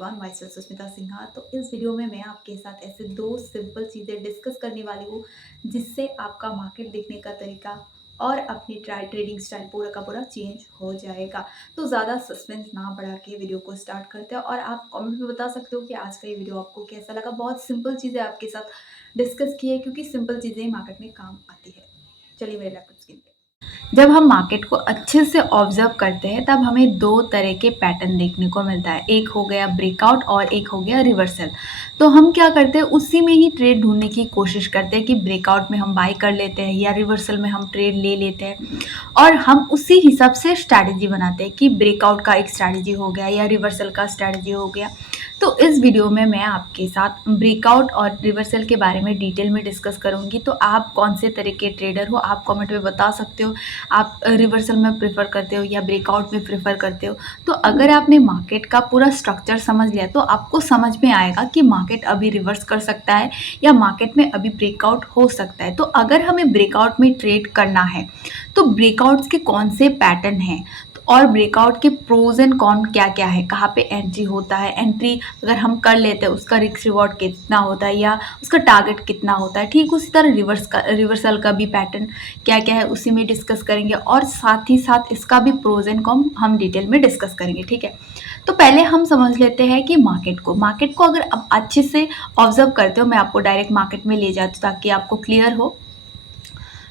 Everyone, my self Sushmita Sinha. तो इस video में मैं आपके साथ ऐसे दो सिंपल चीज़ें डिस्कस करने वाली हूँ जिससे आपका मार्केट देखने का तरीका और अपनी ट्रेडिंग स्टाइल पूरा का पूरा चेंज हो जाएगा। तो ज़्यादा सस्पेंस ना बढ़ा के वीडियो को स्टार्ट करते हैं और आप कमेंट में बता सकते हो कि आज का ये वीडियो आपको कैसा लगा। बहुत सिंपल चीज़ें आपके साथ डिस्कस की है क्योंकि सिंपल चीज़ें मार्केट में काम आती है। चलिए मेरे लैपटॉप स्क्रीन पे। जब हम मार्केट को अच्छे से ऑब्जर्व करते हैं तब हमें दो तरह के पैटर्न देखने को मिलता है। एक हो गया ब्रेकआउट और एक हो गया रिवर्सल। तो हम क्या करते हैं, उसी में ही ट्रेड ढूंढने की कोशिश करते हैं कि ब्रेकआउट में हम बाय कर लेते हैं या रिवर्सल में हम ट्रेड ले लेते हैं और हम उसी हिसाब से स्ट्रैटेजी बनाते हैं कि ब्रेकआउट का एक स्ट्रैटेजी हो गया या रिवर्सल का स्ट्रैटेजी हो गया। तो इस वीडियो में मैं आपके साथ ब्रेकआउट और रिवर्सल के बारे में डिटेल में डिस्कस करूंगी। तो आप कौन से तरह के ट्रेडर हो, आप कमेंट में बता सकते हो। आप रिवर्सल में प्रेफर करते हो या ब्रेकआउट में प्रेफर करते हो। तो अगर आपने मार्केट का पूरा स्ट्रक्चर समझ लिया तो आपको समझ में आएगा कि मार्केट अभी रिवर्स कर सकता है या मार्केट में अभी ब्रेकआउट हो सकता है। तो अगर हमें ब्रेकआउट में ट्रेड करना है तो ब्रेकआउट्स के कौन से पैटर्न हैं और ब्रेकआउट के प्रोज एंड कॉन क्या क्या है, कहाँ पे एंट्री होता है, एंट्री अगर हम कर लेते हैं उसका रिस्क रिवॉर्ड कितना होता है या उसका टारगेट कितना होता है। ठीक उसी तरह रिवर्सल का भी पैटर्न क्या क्या है उसी में डिस्कस करेंगे और साथ ही साथ इसका भी प्रोज एंड कॉन हम डिटेल में डिस्कस करेंगे। ठीक है, तो पहले हम समझ लेते हैं कि मार्केट को अगर आप अच्छे से ऑब्जर्व करते हो, मैं आपको डायरेक्ट मार्केट में ले जाती हूँ ताकि आपको क्लियर हो।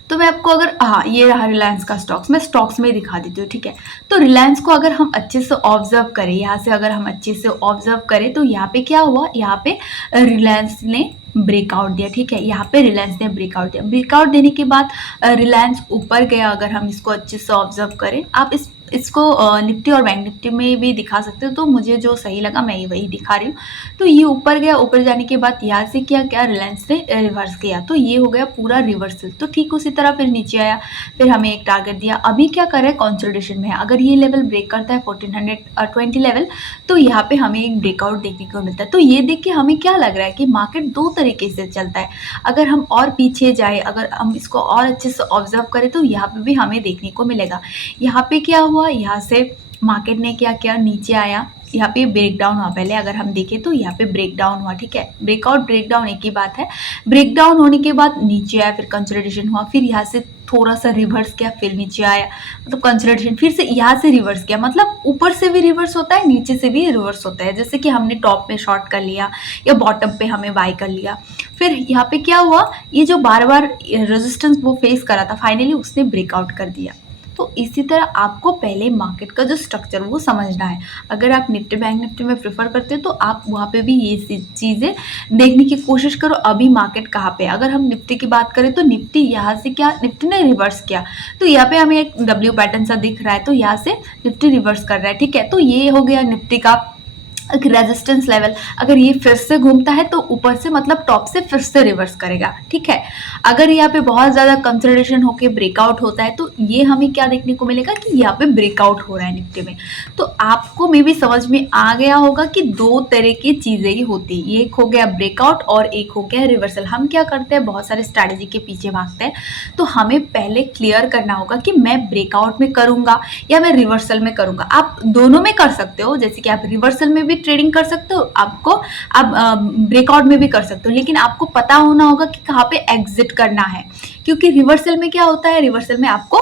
तो मैं आपको अगर ये रहा रिलायंस का स्टॉक्स, मैं स्टॉक्स में दिखा देती हूँ। ठीक है, तो रिलायंस को अगर हम अच्छे से ऑब्जर्व करें, यहाँ से अगर हम अच्छे से ऑब्जर्व करें तो यहाँ पे क्या हुआ, यहाँ पे रिलायंस ने ब्रेकआउट दिया। ठीक है, यहाँ पे रिलायंस ने ब्रेकआउट दिया। ब्रेकआउट देने के बाद रिलायंस ऊपर गया। अगर हम इसको अच्छे से ऑब्जर्व करें, आप इसको निफ्टी और बैंक निफ्टी में भी दिखा सकते हो। तो मुझे जो सही लगा मैं वही दिखा रही हूँ। तो ये ऊपर गया, ऊपर जाने के बाद यहाँ से क्या रिलायंस ने रिवर्स किया, तो ये हो गया पूरा रिवर्सल। तो ठीक उसी तरह फिर नीचे आया, फिर हमें एक टारगेट दिया। अभी क्या कर रहा है, कंसोलिडेशन में है। अगर ये लेवल ब्रेक करता है 1420 लेवल, तो यहाँ पे हमें एक ब्रेकआउट देखने को मिलता है। तो ये देख के हमें क्या लग रहा है कि मार्केट दो तरीके से चलता है। अगर हम और पीछे जाए, अगर हम इसको और अच्छे से ऑब्जर्व करें तो यहाँ पे भी हमें देखने को मिलेगा। यहाँ पे क्या हुआ, यहाँ से मार्केट ने क्या किया, नीचे आया, यहाँ पे ब्रेकडाउन हुआ। पहले अगर हम देखें तो यहाँ पे ब्रेकडाउन हुआ। ठीक है, ब्रेकआउट ब्रेकडाउन एक ही बात है। ब्रेकडाउन होने के बाद नीचे आया, फिर कंसोलिडेशन हुआ, फिर यहाँ से थोड़ा सा रिवर्स किया, फिर नीचे आया, मतलब कंसोलिडेशन, फिर से यहाँ से रिवर्स किया। मतलब ऊपर से भी रिवर्स होता है, नीचे से भी रिवर्स होता है। जैसे कि हमने टॉप में शॉर्ट कर लिया या बॉटम पे हमें बाय कर लिया। फिर यहाँ पे क्या हुआ, ये जो बार बार रेजिस्टेंस वो फेस करा था, फाइनली उसने ब्रेकआउट कर दिया। तो इसी तरह आपको पहले मार्केट का जो स्ट्रक्चर वो समझना है। अगर आप निफ्टी बैंक निफ्टी में प्रेफर करते हो तो आप वहाँ पे भी ये चीज़ें देखने की कोशिश करो। अभी मार्केट कहाँ पे, अगर हम निफ्टी की बात करें तो निफ्टी यहाँ से क्या, निफ्टी ने रिवर्स किया, तो यहाँ पे हमें एक डब्ल्यू पैटर्न सा दिख रहा है, तो यहाँ से निफ्टी रिवर्स कर रहा है। ठीक है, तो ये हो गया निफ्टी का एक रेजिस्टेंस लेवल। अगर ये फिर से घूमता है तो ऊपर से मतलब टॉप से फिर से रिवर्स करेगा। ठीक है, अगर यहाँ पे बहुत ज़्यादा कंसोलिडेशन होके ब्रेकआउट होता है तो ये हमें क्या देखने को मिलेगा कि यहाँ पे ब्रेकआउट हो रहा है निफ्टी में। तो आपको मे भी समझ में आ गया होगा कि दो तरह की चीज़ें ही होती है, एक हो गया ब्रेकआउट और एक हो गया रिवर्सल। हम क्या करते हैं, बहुत सारे स्ट्रैटेजी के पीछे भागते हैं। तो हमें पहले क्लियर करना होगा कि मैं ब्रेकआउट में करूँगा या मैं रिवर्सल में करूँगा। आप दोनों में कर सकते हो, जैसे कि आप रिवर्सल में भी ट्रेडिंग कर सकते हो, आप ब्रेकआउट में भी कर सकते हो, लेकिन आपको पता होना होगा कि कहाँ पे एग्जिट करना है। क्योंकि रिवर्सल में क्या होता है, रिवर्सल में आपको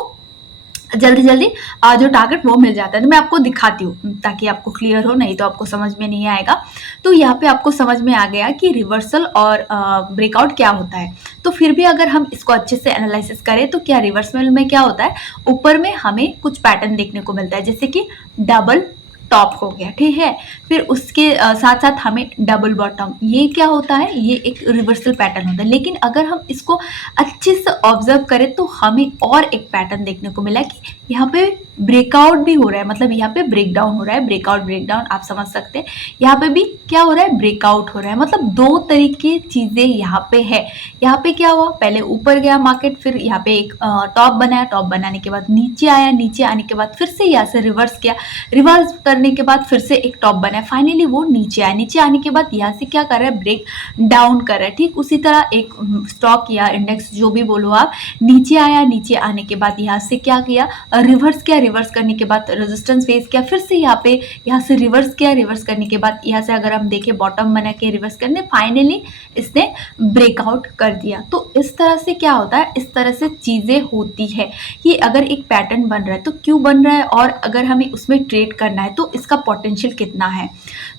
जल्दी जल्दी जो टारगेट वो मिल जाता है। तो मैं आपको दिखाती हूँ ताकि आपको क्लियर हो, नहीं तो आपको समझ में नहीं आएगा। तो यहाँ पे आपको समझ में आ गया कि रिवर्सल और ब्रेकआउट क्या होता है। तो फिर भी अगर हम इसको अच्छे से एनालिसिस करें तो क्या रिवर्सल में क्या होता है, ऊपर में हमें कुछ पैटर्न देखने को मिलता है, जैसे कि डबल टॉप हो गया। ठीक है, फिर उसके साथ साथ हमें डबल बॉटम, ये क्या होता है, ये एक रिवर्सल पैटर्न होता है। लेकिन अगर हम इसको अच्छे से ऑब्जर्व करें तो हमें और एक पैटर्न देखने को मिला कि यहाँ पे ब्रेकआउट भी हो रहा है, मतलब यहाँ पे ब्रेकडाउन हो रहा है। ब्रेकआउट ब्रेकडाउन आप समझ सकते हैं, यहाँ पे भी क्या हो रहा है, ब्रेकआउट हो रहा है। मतलब दो तरीके चीजें यहाँ पे है। यहाँ पे क्या हुआ, पहले ऊपर गया मार्केट, फिर यहाँ पे एक टॉप बनाया, टॉप बनाने के बाद नीचे आया, नीचे आने के बाद फिर से यहाँ से रिवर्स किया। रिवर्स करने के बाद फिर से एक टॉप बना है, फाइनली वो नीचे आया। नीचे आने के बाद यहाँ से क्या कर रहा है, ब्रेक डाउन कर रहा है। ठीक उसी तरह एक स्टॉक या इंडेक्स जो भी बोलो आप, नीचे आया, नीचे आने के बाद यहाँ से क्या किया, रिवर्स किया, रिवर्स करने के बाद रेजिस्टेंस फेस किया, फिर से यहाँ से रिवर्स किया, रिवर्स करने के बाद यहाँ से अगर हम देखें बॉटम बना के रिवर्स करने, फाइनली इसने ब्रेकआउट कर दिया। तो इस तरह से क्या होता है, इस तरह से चीज़ें होती है कि अगर एक पैटर्न बन रहा है तो क्यों बन रहा है, और अगर हमें उसमें ट्रेड करना है तो इसका पोटेंशियल कितना है।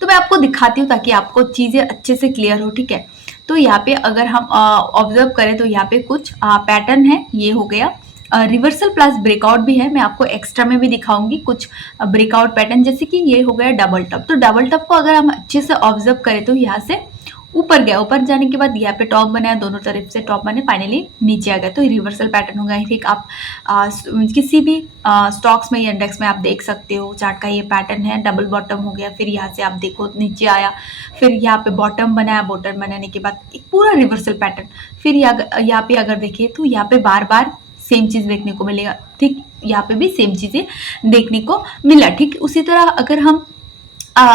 तो मैं आपको दिखाती हूँ ताकि आपको चीज़ें अच्छे से क्लियर हो। ठीक है, तो यहाँ पे अगर हम ऑब्जर्व करें तो यहाँ पे कुछ पैटर्न है, ये हो गया रिवर्सल प्लस ब्रेकआउट भी है। मैं आपको एक्स्ट्रा में भी दिखाऊंगी कुछ ब्रेकआउट पैटर्न, जैसे कि ये हो गया डबल टॉप। तो डबल टॉप को अगर हम अच्छे से ऑब्जर्व करें तो यहाँ से ऊपर गया, ऊपर जाने के बाद यहाँ पे टॉप बनाया, दोनों तरफ से टॉप बने, फाइनली नीचे आ गया। तो रिवर्सल पैटर्न होगा। ठीक, आप किसी भी स्टॉक्स में या इंडेक्स में आप देख सकते हो चार्ट का ये पैटर्न है, डबल बॉटम हो गया, फिर यहाँ से आप देखो नीचे आया, फिर यहाँ पे बॉटम बनाया, बॉटम बनाने के बाद एक पूरा रिवर्सल पैटर्न, फिर यहाँ पे अगर देखिए तो यहाँ पे बार बार सेम चीज़ देखने को मिलेगा। ठीक, यहाँ पे भी सेम चीज़ें देखने को मिला। ठीक, उसी तरह अगर हम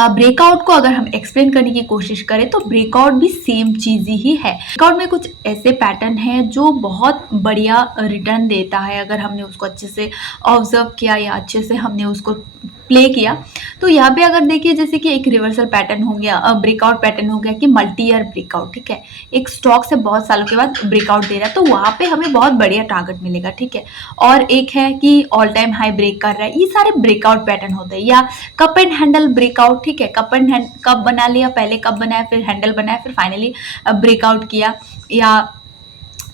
ब्रेकआउट को अगर हम एक्सप्लेन करने की कोशिश करें तो ब्रेकआउट भी सेम चीज़ ही है। ब्रेकआउट में कुछ ऐसे पैटर्न हैं जो बहुत बढ़िया रिटर्न देता है अगर हमने उसको अच्छे से ऑब्जर्व किया या अच्छे से हमने उसको प्ले किया। तो यहाँ पे अगर देखिए जैसे कि एक रिवर्सल पैटर्न हो गया, ब्रेकआउट पैटर्न हो गया कि मल्टी ईयर ब्रेकआउट। ठीक है, एक स्टॉक से बहुत सालों के बाद ब्रेकआउट दे रहा है तो वहाँ पे हमें बहुत बढ़िया टारगेट मिलेगा। ठीक है, और एक है कि ऑल टाइम हाई ब्रेक कर रहा है, ये सारे ब्रेकआउट पैटर्न होते हैं। या कप एंड हैंडल ब्रेकआउट। ठीक है, कप बना लिया, पहले कप बनाया, फिर हैंडल बनाया, फिर फाइनली ब्रेकआउट किया, या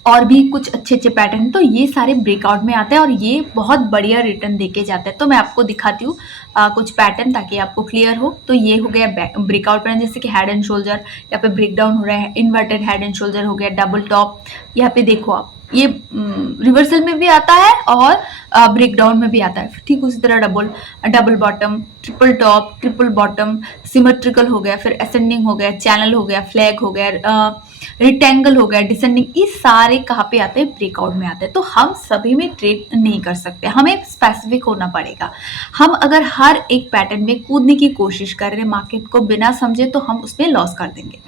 और भी कुछ अच्छे अच्छे पैटर्न, तो ये सारे ब्रेकआउट में आते हैं और ये बहुत बढ़िया रिटर्न देके जाते हैं। तो मैं आपको दिखाती हूँ कुछ पैटर्न ताकि आपको क्लियर हो। तो ये हो गया ब्रेकआउट पैटर्न, जैसे कि हेड एंड शोल्डर, यहाँ पे ब्रेक डाउन हो रहा है, इन्वर्टेड हेड एंड शोल्डर हो गया, डबल टॉप। यहाँ पे देखो आप, ये रिवर्सल में भी आता है और ब्रेक डाउन में भी आता है। ठीक उसी तरह double bottom, triple top, triple bottom, symmetrical हो गया, फिर असेंडिंग हो गया, चैनल हो गया, फ्लैग हो गया, रिक्टेंगल हो गया, डिसेंडिंग, ये सारे कहाँ पे आते हैं, ब्रेकआउट में आते हैं। तो हम सभी में ट्रेड नहीं कर सकते, हमें स्पेसिफिक होना पड़ेगा। हम अगर हर एक पैटर्न में कूदने की कोशिश कर रहे हैं मार्केट को बिना समझे तो हम उसमें लॉस कर देंगे।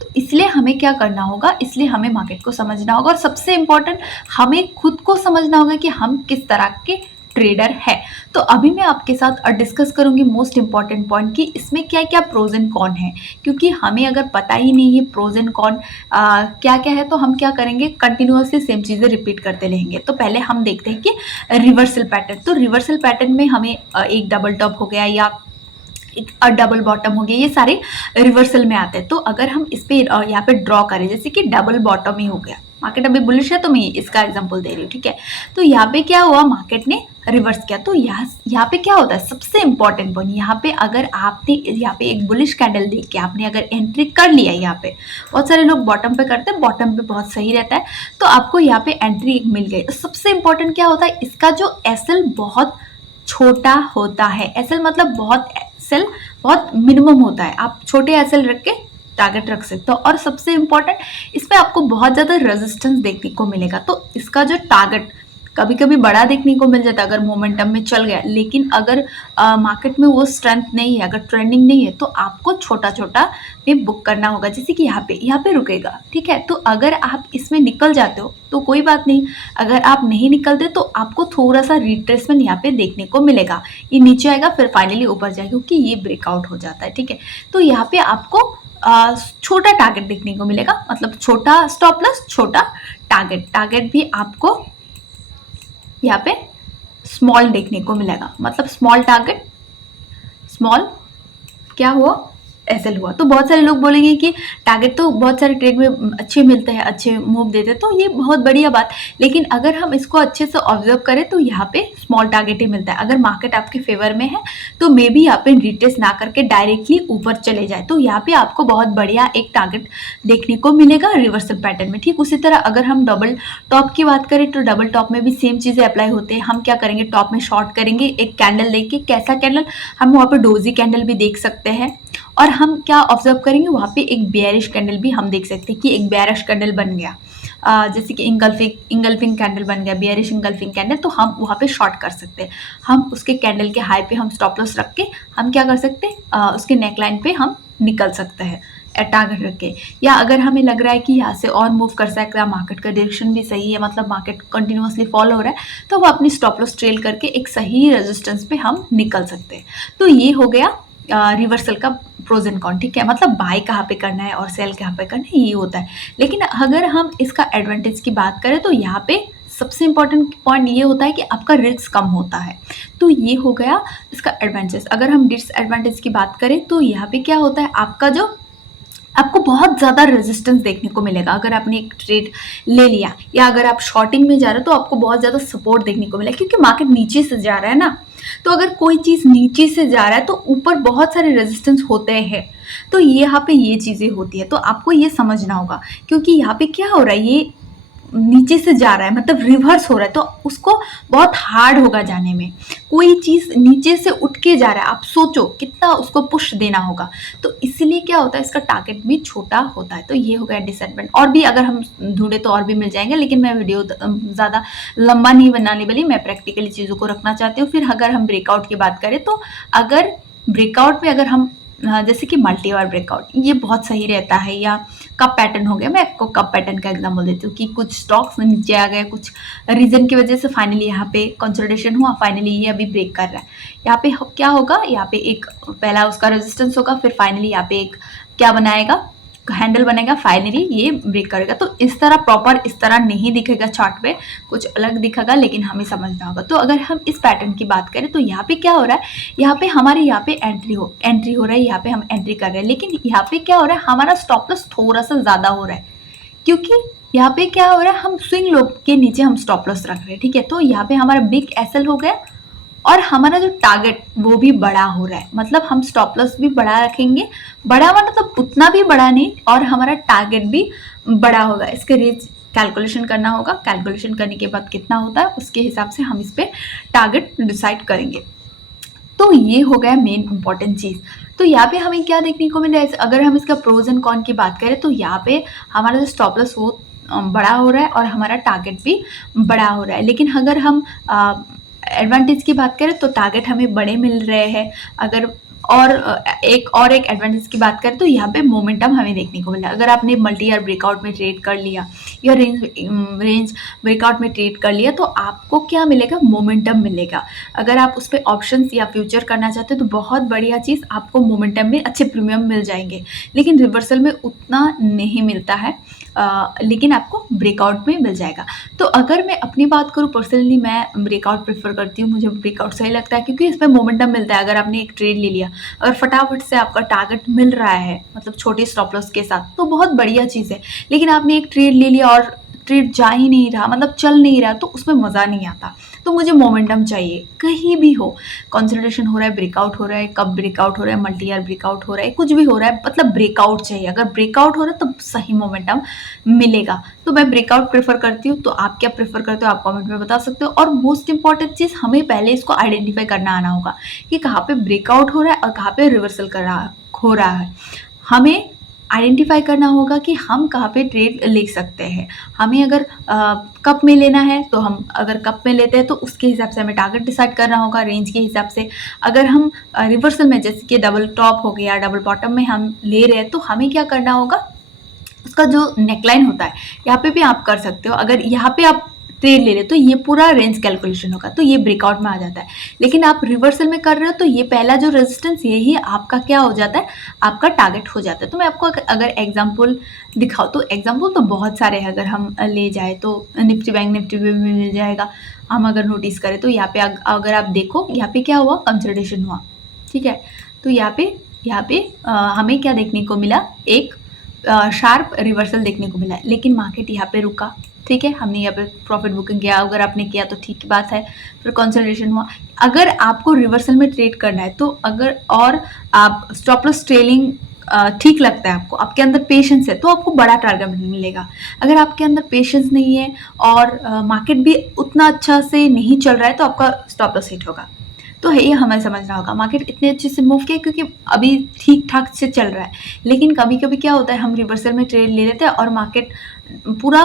तो इसलिए हमें क्या करना होगा, इसलिए हमें मार्केट को समझना होगा और सबसे इम्पोर्टेंट हमें खुद को समझना होगा कि हम किस तरह के ट्रेडर है। तो अभी मैं आपके साथ डिस्कस करूंगी मोस्ट इंपॉर्टेंट पॉइंट कि इसमें क्या क्या प्रोज एंड कॉन है, क्योंकि हमें अगर पता ही नहीं है प्रोज एंड कॉन क्या क्या है तो हम क्या करेंगे, कंटिन्यूअसली सेम चीज़ें रिपीट करते रहेंगे। तो पहले हम देखते हैं कि रिवर्सल पैटर्न। तो रिवर्सल पैटर्न में हमें एक डबल टॉप हो गया या एक डबल बॉटम हो गया, ये सारे रिवर्सल में आते हैं। तो अगर हम इस पे यहाँ पे ड्रॉ करें, जैसे कि डबल बॉटम ही हो गया, मार्केट अभी बुलिश है तो मैं इसका एग्जांपल दे रही हूँ। ठीक है, तो यहाँ पे क्या हुआ, मार्केट ने रिवर्स किया। तो यहाँ पे क्या होता है, सबसे इंपॉर्टेंट पॉइंट, यहाँ पे अगर आपने यहाँ पे एक बुलिश कैंडल देख के आपने अगर एंट्री कर लिया, यहाँ पे बहुत सारे लोग बॉटम पे करते हैं, बॉटम पे बहुत सही रहता है, तो आपको यहाँ पे एंट्री मिल गई। सबसे इंपॉर्टेंट क्या होता है, इसका जो एसएल बहुत छोटा होता है। एसएल मतलब बहुत मिनिमम होता है, आप छोटे एसएल रख के टारगेट रख सकते हो। और सबसे इंपॉर्टेंट, इसमें आपको बहुत ज़्यादा रेजिस्टेंस देखने को मिलेगा। तो इसका जो टारगेट कभी कभी बड़ा देखने को मिल जाता है अगर मोमेंटम में चल गया, लेकिन अगर मार्केट में वो स्ट्रेंथ नहीं है, अगर ट्रेंडिंग नहीं है, तो आपको छोटा छोटा में बुक करना होगा। जैसे कि यहाँ पे रुकेगा। ठीक है, तो अगर आप इसमें निकल जाते हो तो कोई बात नहीं, अगर आप नहीं निकलते तो आपको थोड़ा सा रिट्रेसमेंट यहाँ पे देखने को मिलेगा, ये नीचे आएगा फिर फाइनली ऊपर जाएगा, क्योंकि ये ब्रेकआउट हो जाता है। ठीक है, तो यहाँ पे आपको छोटा टारगेट देखने को मिलेगा, मतलब छोटा स्टॉप लॉस, छोटा टारगेट भी आपको यहाँ पे स्मॉल देखने को मिलेगा, मतलब स्मॉल टारगेट, स्मॉल क्या हुआ, एसएल हुआ। तो बहुत सारे लोग बोलेंगे कि टारगेट तो बहुत सारे ट्रेड में अच्छे मिलते हैं, अच्छे मूव देते हैं, तो ये बहुत बढ़िया बात, लेकिन अगर हम इसको अच्छे से ऑब्जर्व करें तो यहाँ पे स्मॉल टारगेट ही मिलता है। अगर मार्केट आपके फेवर में है तो मे बी यहाँ पे रिट्रेस ना करके डायरेक्टली ऊपर चले जाए, तो यहाँ पे आपको बहुत बढ़िया एक टारगेट देखने को मिलेगा रिवर्सल पैटर्न में। ठीक उसी तरह अगर हम डबल टॉप की बात करें तो डबल टॉप में भी सेम चीज़ें अप्लाई होते हैं। हम क्या करेंगे, टॉप में शॉर्ट करेंगे, एक कैंडल देख के, कैसा कैंडल, हम वहाँ पे डोजी कैंडल भी देख सकते हैं, और हम क्या ऑब्जर्व करेंगे, वहाँ पे एक बेयरिश कैंडल भी हम देख सकते हैं कि एक बेयरिश कैंडल बन गया, जैसे कि इंगल्फिंग कैंडल बन गया, बियरिश इंगल्फिंग कैंडल, तो हम वहाँ पे शॉर्ट कर सकते हैं। हम उसके कैंडल के हाई पे हम स्टॉप लॉस रख के हम क्या कर सकते हैं, उसके नेकलाइन पे हम निकल सकते हैं टारगेट रख के। या अगर हमें लग रहा है कि यहाँ से और मूव कर सकता है, मार्केट का डायरेक्शन भी सही है, मतलब मार्केट कंटिन्यूअसली फॉल हो रहा है, तो वो अपनी स्टॉप लॉस ट्रेल करके एक सही रेजिस्टेंस पे हम निकल सकते हैं। तो ये हो गया रिवर्सल का प्रोज एंड कॉन, ठीक है, मतलब बाय कहाँ पे करना है और सेल कहाँ पे करना है, ये होता है। लेकिन अगर हम इसका एडवांटेज की बात करें तो यहाँ पे सबसे इम्पॉर्टेंट पॉइंट ये होता है कि आपका रिस्क कम होता है। तो ये हो गया इसका एडवांटेज। अगर हम डिसएडवांटेज की बात करें तो यहाँ पे क्या होता है, आपको बहुत ज़्यादा रेजिस्टेंस देखने को मिलेगा। अगर आपने एक ट्रेड ले लिया या अगर आप शॉर्टिंग में जा रहे हो तो आपको बहुत ज़्यादा सपोर्ट देखने को मिलेगा, क्योंकि मार्केट नीचे से जा रहा है ना। तो अगर कोई चीज़ नीचे से जा रहा है तो ऊपर बहुत सारे रेजिस्टेंस होते हैं। तो यहाँ पे ये चीज़ें होती है, तो आपको ये समझना होगा, क्योंकि यहाँ पे क्या हो रहा है, ये नीचे से जा रहा है, मतलब रिवर्स हो रहा है, तो उसको बहुत हार्ड होगा जाने में। कोई चीज़ नीचे से उठ के जा रहा है, आप सोचो कितना उसको पुश देना होगा। तो इसलिए क्या होता है, इसका टारगेट भी छोटा होता है। तो ये हो गया डिसएडवांटेज। और भी अगर हम ढूंढे तो और भी मिल जाएंगे, लेकिन मैं वीडियो ज़्यादा लंबा नहीं बनाने वाली, मैं प्रैक्टिकली चीज़ों को रखना चाहती हूँ। फिर अगर हम ब्रेकआउट की बात करें तो अगर ब्रेकआउट में अगर हम जैसे कि मल्टी आवर ब्रेकआउट, ये बहुत सही रहता है। या कप पैटर्न हो गया, मैं आपको कप पैटर्न का एग्जांपल देती हूँ कि कुछ स्टॉक्स नीचे आ गए, कुछ रीजन की वजह से फाइनली यहाँ पे कंसोलिडेशन हुआ, फाइनली ये अभी ब्रेक कर रहा है। यहाँ पे क्या होगा, यहाँ पे एक पहला उसका रेजिस्टेंस होगा, फिर फाइनली यहाँ पे एक क्या बनाएगा, हैंडल बनेगा, फाइनली ये ब्रेक करेगा। तो इस तरह प्रॉपर इस तरह नहीं दिखेगा चार्ट पे, कुछ अलग दिखेगा, लेकिन हमें समझना होगा। तो अगर हम इस पैटर्न की बात करें तो यहाँ पे क्या हो रहा है, यहाँ पे हमारे यहाँ पे एंट्री हो रहा है, यहाँ पे हम एंट्री कर रहे हैं, लेकिन यहाँ पे क्या हो रहा है, हमारा स्टॉप लॉस थोड़ा सा ज़्यादा हो रहा है, क्योंकि यहाँ पे क्या हो रहा है, हम स्विंग लो के नीचे हम स्टॉप लॉस रख रहे हैं, ठीक है। तो यहाँ पे हमारा बिग एसएल हो गया और हमारा जो टारगेट वो भी बड़ा हो रहा है, मतलब हम स्टॉप लॉस भी बड़ा रखेंगे, बड़ा मतलब उतना भी बड़ा नहीं, और हमारा टारगेट भी बड़ा होगा। इसके रेंज कैलकुलेशन करना होगा, कैलकुलेशन करने के बाद कितना होता है उसके हिसाब से हम इस पर टारगेट डिसाइड करेंगे। तो ये हो गया मेन इंपॉर्टेंट चीज़। तो यहाँ पे हमें क्या देखने को मिल रहा है, अगर हम इसका प्रोज एंड कॉन की बात करें तो यहाँ पे हमारा जो स्टॉप लॉस वो बड़ा हो रहा है और हमारा टारगेट भी बड़ा हो रहा है। लेकिन अगर हम एडवांटेज की बात करें तो टारगेट हमें बड़े मिल रहे हैं। अगर और एक एडवांटेज की बात करें तो यहाँ पे मोमेंटम हमें देखने को मिला। अगर आपने मल्टी ईयर ब्रेकआउट में ट्रेड कर लिया या रेंज ब्रेकआउट में ट्रेड कर लिया तो आपको क्या मिलेगा, मोमेंटम मिलेगा। अगर आप उस पर ऑप्शंस या फ्यूचर करना चाहते हो तो बहुत बढ़िया चीज़, आपको मोमेंटम में अच्छे प्रीमियम मिल जाएंगे, लेकिन रिवर्सल में उतना नहीं मिलता है, लेकिन आपको ब्रेकआउट में मिल जाएगा। तो अगर मैं अपनी बात करूँ पर्सनली, मैं ब्रेकआउट प्रेफर करती हूँ, मुझे ब्रेकआउट सही लगता है क्योंकि इसमें मोमेंटम मिलता है। अगर आपने एक ट्रेड ले लिया, अगर फटाफट से आपका टारगेट मिल रहा है, मतलब छोटे स्टॉप लॉस के साथ, तो बहुत बढ़िया चीज़ है। लेकिन आपने एक ट्रेड ले लिया और ट्रेड जा ही नहीं रहा, मतलब चल नहीं रहा, तो उसमें मज़ा नहीं आता। तो मुझे मोमेंटम चाहिए, कहीं भी हो, कंसोलिडेशन हो रहा है, ब्रेकआउट हो रहा है, कब ब्रेकआउट हो रहा है, मल्टी ईयर ब्रेकआउट हो रहा है, कुछ भी हो रहा है, मतलब ब्रेकआउट चाहिए। अगर ब्रेकआउट हो रहा है तो सही मोमेंटम मिलेगा। तो मैं ब्रेकआउट प्रेफर करती हूँ। तो आप क्या प्रेफर करते हो, आप कमेंट में बता सकते हो। और मोस्ट इंपॉर्टेंट चीज़, हमें पहले इसको आइडेंटिफाई करना आना होगा कि कहाँ पे ब्रेकआउट हो रहा है और कहाँ पे रिवर्सल हो रहा है। हमें आइडेंटिफाई करना होगा कि हम कहाँ पे ट्रेड ले सकते हैं। हमें अगर कप में लेना है तो हम अगर कप में लेते हैं तो उसके हिसाब से हमें टारगेट डिसाइड करना होगा, रेंज के हिसाब से। अगर हम रिवर्सल में, जैसे कि डबल टॉप हो गया, डबल बॉटम में हम ले रहे हैं, तो हमें क्या करना होगा, उसका जो नेकलाइन होता है यहाँ पे भी आप कर सकते हो। अगर यहाँ पे आप ट्रेड ले रहे तो ये पूरा रेंज कैलकुलेशन होगा, तो ये ब्रेकआउट में आ जाता है। लेकिन आप रिवर्सल में कर रहे हो तो ये पहला जो रेजिस्टेंस, यही आपका क्या हो जाता है, आपका टारगेट हो जाता है। तो मैं आपको अगर एग्जांपल दिखाऊँ तो एग्जांपल तो बहुत सारे हैं। अगर हम ले जाए तो निफ्टी बैंक निफ्टी में मिल जाएगा। हम अगर नोटिस करें तो यहाँ पे अगर आप देखो, यहाँ पे क्या हुआ, कंसोलिडेशन हुआ, ठीक है। तो यहाँ पे हमें क्या देखने को मिला, एक शार्प रिवर्सल देखने को मिला है। लेकिन मार्केट यहाँ पे रुका, ठीक है, हमने यहाँ पे प्रॉफिट बुकिंग किया। अगर आपने किया तो ठीक बात है, फिर कंसोलिडेशन हुआ। अगर आपको रिवर्सल में ट्रेड करना है तो अगर और आप स्टॉप लॉस ट्रेलिंग ठीक लगता है आपको, आपके अंदर पेशेंस है, तो आपको बड़ा टारगेट मिलेगा। अगर आपके अंदर पेशेंस नहीं है और मार्केट भी उतना अच्छा से नहीं चल रहा है तो आपका स्टॉप लॉस हिट होगा। तो ये हमें समझना होगा। मार्केट इतने अच्छे से मूव किया क्योंकि अभी ठीक ठाक से चल रहा है, लेकिन कभी कभी क्या होता है, हम रिवर्सल में ट्रेड ले लेते हैं और मार्केट पूरा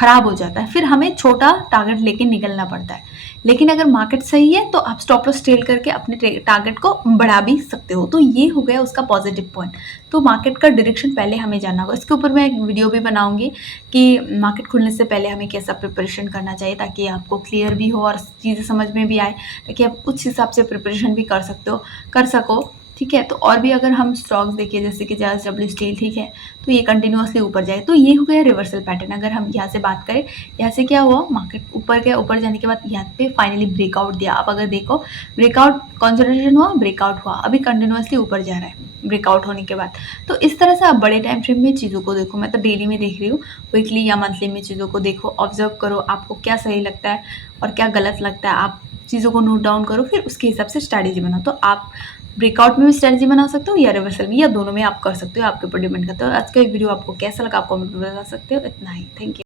ख़राब हो जाता है, फिर हमें छोटा टारगेट लेके निकलना पड़ता है। लेकिन अगर मार्केट सही है तो आप स्टॉप लॉस ट्रेल करके अपने टारगेट को बढ़ा भी सकते हो। तो ये हो गया उसका पॉजिटिव पॉइंट। तो मार्केट का डायरेक्शन पहले हमें जानना होगा। इसके ऊपर मैं एक वीडियो भी बनाऊंगी कि मार्केट खुलने से पहले हमें कैसा प्रिपरेशन करना चाहिए, ताकि आपको क्लियर भी हो और चीज़ें समझ में भी आए, ताकि आप उस हिसाब से प्रिपरेशन भी कर सको। ठीक है, तो और भी अगर हम स्टॉक्स देखें जैसे कि JSW स्टील, ठीक है, तो ये कंटिन्यूअसली ऊपर जाए, तो ये हो गया रिवर्सल पैटर्न। अगर हम यहाँ से बात करें, यहाँ से क्या हुआ, मार्केट ऊपर गया, ऊपर जाने के बाद यहाँ पे फाइनली ब्रेकआउट दिया। आप अगर देखो ब्रेकआउट कंसोलिडेशन हुआ, ब्रेकआउट हुआ, अभी कंटिन्यूअसली ऊपर जा रहा है ब्रेकआउट होने के बाद। तो इस तरह से आप बड़े टाइम फ्रेम में चीज़ों को देखो। मैं तो डेली में देख रही हूँ, वीकली या मंथली में चीज़ों को देखो, ऑब्जर्व करो, आपको क्या सही लगता है और क्या गलत लगता है, आप चीज़ों को नोट डाउन करो, फिर उसके हिसाब से स्ट्रैटेजी बनाओ। तो आप ब्रेकआउट में भी स्ट्रैटेजी बना सकते हो या रिवर्सल में, या दोनों में आप कर सकते हो, आपके ऊपर डिपेंड करता है। आज का वीडियो आपको कैसा लगा आप कमेंट में बता सकते हो। इतना ही, थैंक यू।